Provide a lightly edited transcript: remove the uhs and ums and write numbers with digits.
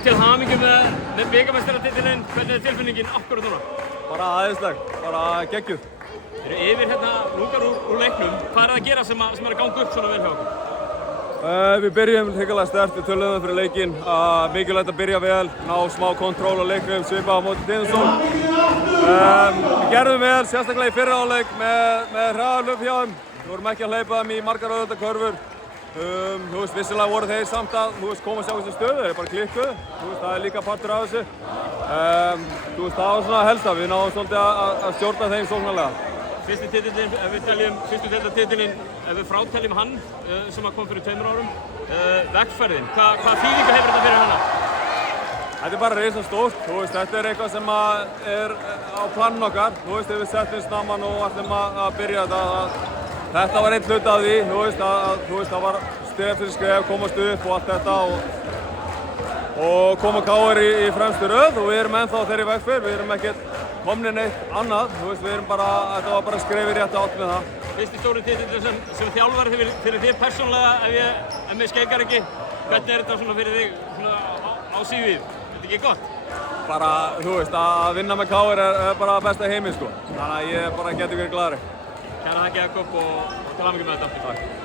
til hamingju með bikarmeistaratitilinn. Hvernig er tilfinningin akkúrat núna? Bara æðisleg, bara geggjuð. Þeir eru yfir hérna núngar úr leiknum. Hvað er að gera sem er að ganga upp svona vel hjá okkur? Við byrjum hrikalega sterkt, við töluðum það fyrir leikinn. Mikilvægt að byrja vel, ná smá kontról á leiknum, svipað á móti Tindarsól. Við gerðum vel, sérstaklega í fyrri hálfleik með hraðarlöp hjá þeim. Við vorum ekki að hleypa þeim í margar auðvitað Vissilega voru þeir samt að koma sér á þessu stöðu, þeir eru bara klikkuð. Það er líka partur af þessu. Það var svona helsta, við náðum svolítið að stjórna þeim sóknarlega. Fyrsti titillinn, ef við teljum fyrstu deildartitillinn, ef við fráteljum hann sem kom fyrir 2 árum, vegferðin, hvaða þýðingu hefur þetta fyrir hana? Þetta er bara risastórt, þetta er eitthvað sem er á planinu okkar. Ef við settum saman og ætlum að byrja þetta var einn hluti af því, það var skref fyrir skref, komast upp og allt þetta og koma KR í fremstu röð og við erum ennþá þeirri vegferð, við erum ekkert komnir neitt annað, þetta var bara skref í rétta átt með það. Fyrsti stóri titill sem þjálfari fyrir þig persónulega, ef mér skeikar ekki, hvernig er þetta svona fyrir þig á CV-ið? Er þetta ekki gott? Bara, að vinna með KR er bara besta heiminn, þannig að ég bara get ykkur gladari. Kæra þakki Jakob og til hamingju með þetta. Takk.